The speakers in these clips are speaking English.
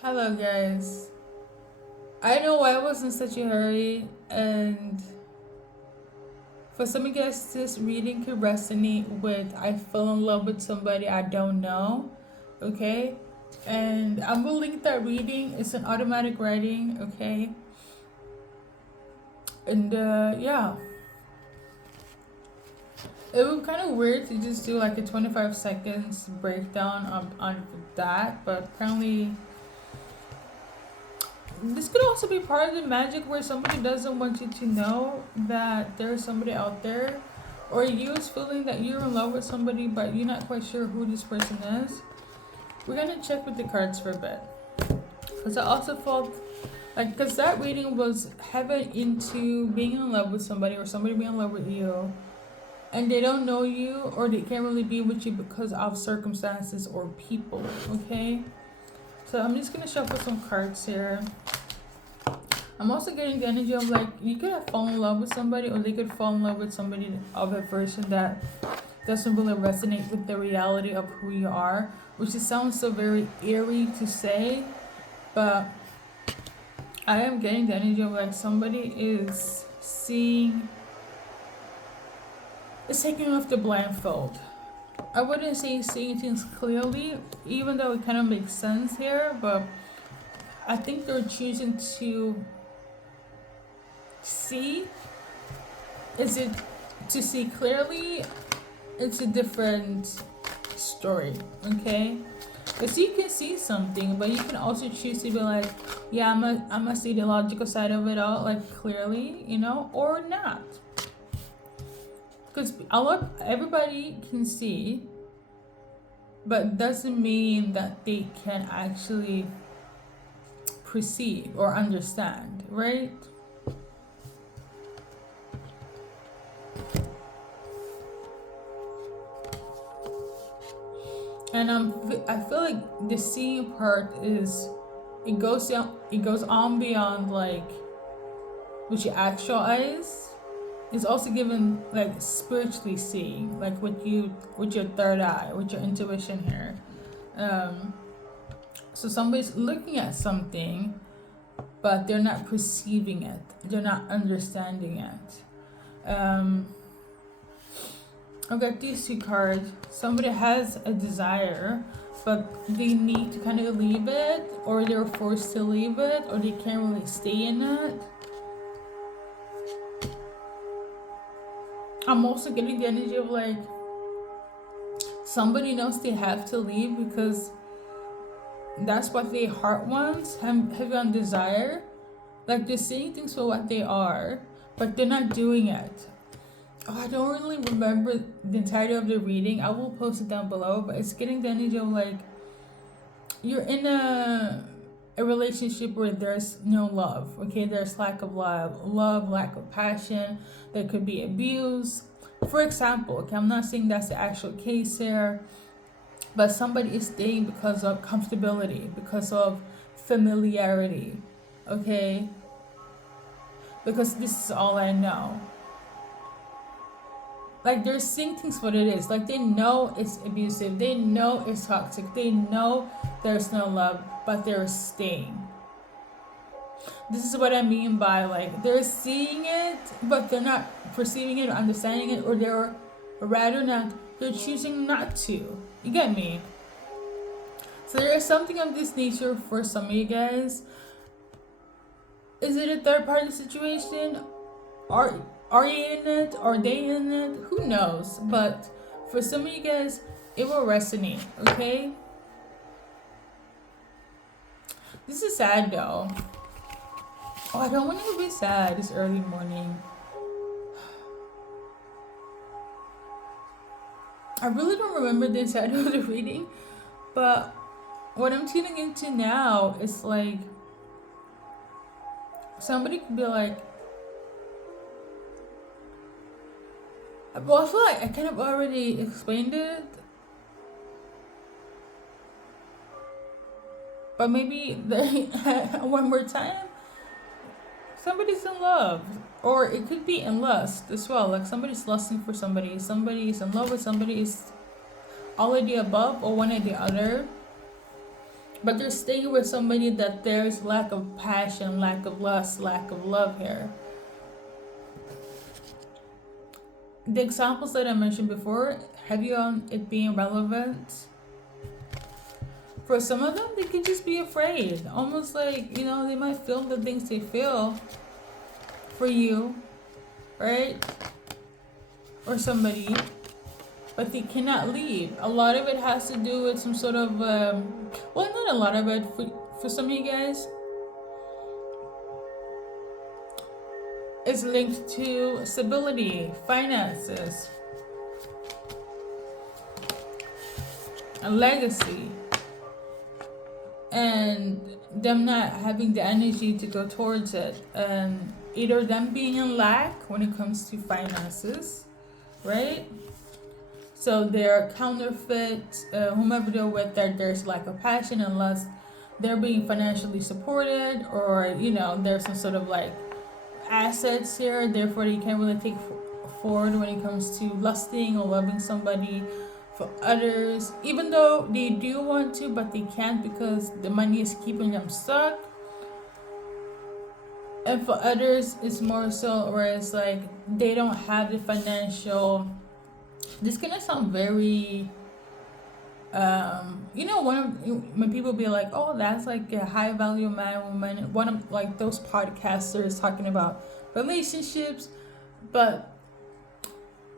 Hello, guys. I know I was in such a hurry, and for some of you guys, this reading could resonate with I fell in love with somebody I don't know, okay? And I'm gonna link that reading. It's an automatic writing, okay? And yeah, it would kind of weird to just do like a 25 seconds breakdown on that, but apparently this could also be part of the magic where somebody doesn't want you to know that there's somebody out there, or you is feeling that you're in love with somebody but you're not quite sure who this person is. We're gonna check with the cards for a bit, because I also felt like, because that reading was heavy into being in love with somebody or somebody being in love with you, and they don't know you or they can't really be with you because of circumstances or people. Okay, so I'm just gonna shuffle some cards here. I'm also getting the energy of like you could have fallen in love with somebody, or they could fall in love with somebody of a version that doesn't really resonate with the reality of who you are, which it sounds so very eerie to say, but I am getting the energy of like somebody is taking off the blindfold. I wouldn't say seeing things clearly, even though it kind of makes sense here, but I think they're choosing to see. Is it to see clearly? It's a different story, okay? Because you can see something, but you can also choose to be like, yeah, I'm gonna see the logical side of it all, like clearly, or not. Because everybody can see, but doesn't mean that they can actually perceive or understand, right? And I feel like the seeing part is it goes on beyond like with your actual eyes. It's also given like spiritually seeing, like with your third eye, with your intuition here. So somebody's looking at something, but they're not perceiving it. They're not understanding it. I've got these two cards. Somebody has a desire, but they need to kind of leave it, or they're forced to leave it, or they can't really stay in it. I'm also getting the energy of like somebody knows they have to leave because that's what their heart wants, heavy on desire. Like they're seeing things for what they are, but they're not doing it. Oh, I don't really remember the entirety of the reading. I will post it down below, but it's getting the energy of like you're in a relationship where there's no love. Okay, there's lack of love, lack of passion. There could be abuse. For example, okay, I'm not saying that's the actual case here, but somebody is staying because of comfortability, because of familiarity. Okay, because this is all I know. Like they're seeing things what it is. Like they know it's abusive. They know it's toxic. They know there's no love, but they're staying. This is what I mean by like they're seeing it, but they're not perceiving it or understanding it, or they're rather not. They're choosing not to. You get me? So there is something of this nature for some of you guys. Is it a third party situation? Are you in it? Are they in it? Who knows? But for some of you guys, it will resonate, okay? This is sad though. Oh, I don't want you to be sad this early morning. I really don't remember the inside of the reading, but what I'm tuning into now is like somebody could be like, well, I feel like I kind of already explained it, but maybe one more time. Somebody's in love, or it could be in lust as well. Like somebody's lusting for somebody, somebody's in love with somebody, is all of the above or one or the other. but they're staying with somebody that there's lack of passion, lack of lust, lack of love here. The examples that I mentioned before, heavy on it being relevant. For some of them, they could just be afraid. Almost like, they might feel the things they feel for you, right? Or somebody, but they cannot leave. A lot of it has to do with some sort of, well, not a lot of it. For some of you guys, is linked to stability, finances, a legacy, and them not having the energy to go towards it, and either them being in lack when it comes to finances, right? So they're counterfeit, whomever they're with, there's lack of passion and lust. They're being financially supported, or there's some sort of like assets here, therefore you can't really take forward when it comes to lusting or loving somebody. For others, even though they do want to, but they can't because the money is keeping them stuck. And for others, it's more so where it's like they don't have the financial. This is gonna sound very when people be like, oh, that's like a high value man, woman, one of like those podcasters talking about relationships, but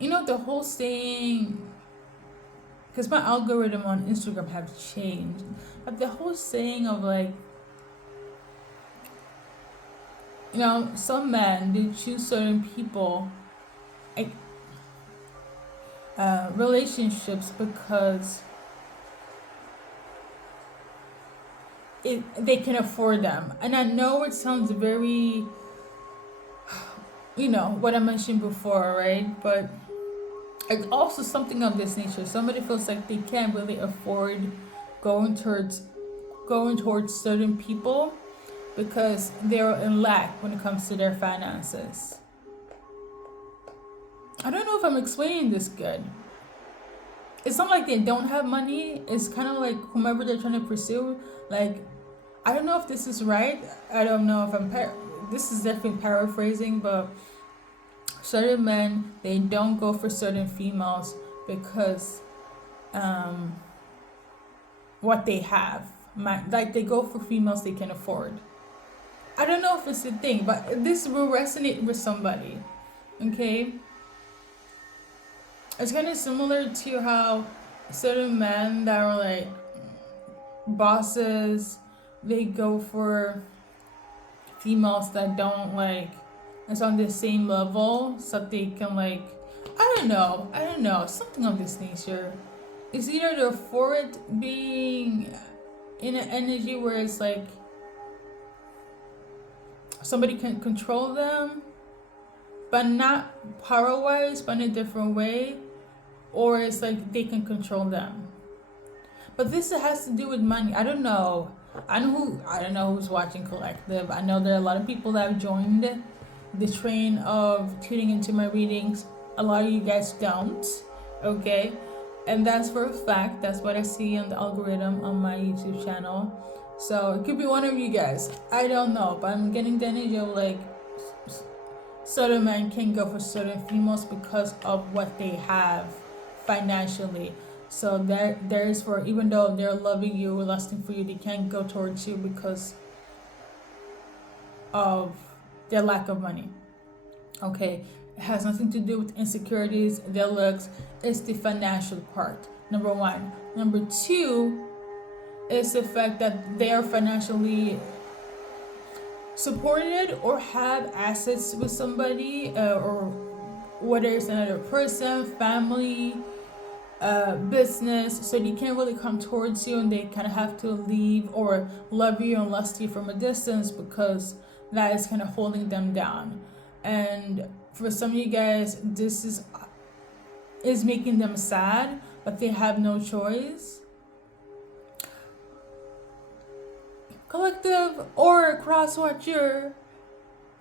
the whole saying, because my algorithm on Instagram have changed, but the whole saying of like, some men, they choose certain people, like relationships, because they can afford them. And I know it sounds very, what I mentioned before, right? But it's also something of this nature. Somebody feels like they can't really afford going towards certain people because they're in lack when it comes to their finances. I don't know if I'm explaining this good. It's not like they don't have money. It's kind of like whomever they're trying to pursue. Like, I don't know if this is right. I don't know if I'm this is definitely paraphrasing, but certain men, they don't go for certain females because what they have. Like, they go for females they can afford. I don't know if it's a thing, but this will resonate with somebody. Okay? It's kind of similar to how certain men that are like bosses, they go for females that don't like, it's on the same level, so they can like, I don't know, something of this nature. It's either they're for it being in an energy where it's like somebody can control them, but not power wise, but in a different way, or it's like they can control them. But this has to do with money. I don't know. I don't know who's watching Collective. I know there are a lot of people that have joined the train of tuning into my readings. A lot of you guys don't. Okay? And that's for a fact. That's what I see on the algorithm on my YouTube channel. So it could be one of you guys. I don't know. But I'm getting the energy of like certain men can go for certain females because of what they have financially. So there's for, even though they're loving you or lusting for you, they can't go towards you because of their lack of money. Okay, it has nothing to do with insecurities, their looks. It's the financial part. Number one. Number two is the fact that they are financially supported or have assets with somebody, or whether it's another person, family, business, so they can't really come towards you, and they kind of have to leave or love you and lust you from a distance because that is kind of holding them down. And for some of you guys, this is making them sad, but they have no choice. Collective or cross-watcher,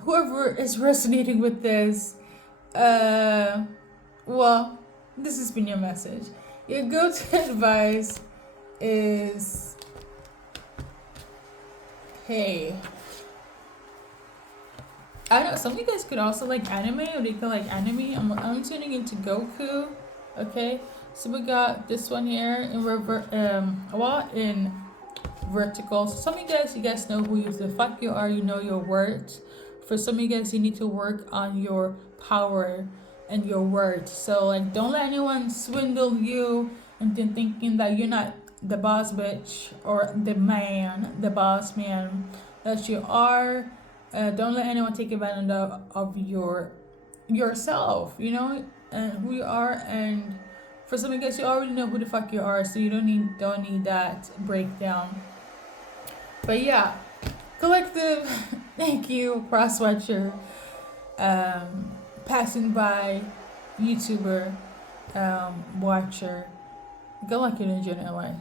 whoever is resonating with this, well, this has been your message. Your go-to advice is Okay. I don't know. Some of you guys could also like anime, or they could like anime. I'm tuning into Goku. Okay. So we got this one here in in vertical. So some of you guys know who you the fuck you are. You know your words. For some of you guys, you need to work on your power and your words. So like, don't let anyone swindle you into thinking that you're not the boss bitch or the man, the boss man that you are. Don't let anyone take advantage of yourself. You know, and who you are. And for some of you guys, you already know who the fuck you are, so you don't need that breakdown. But yeah, collective. Thank you, Crosswatcher. Passing by, YouTuber, watcher. Go like it in general life.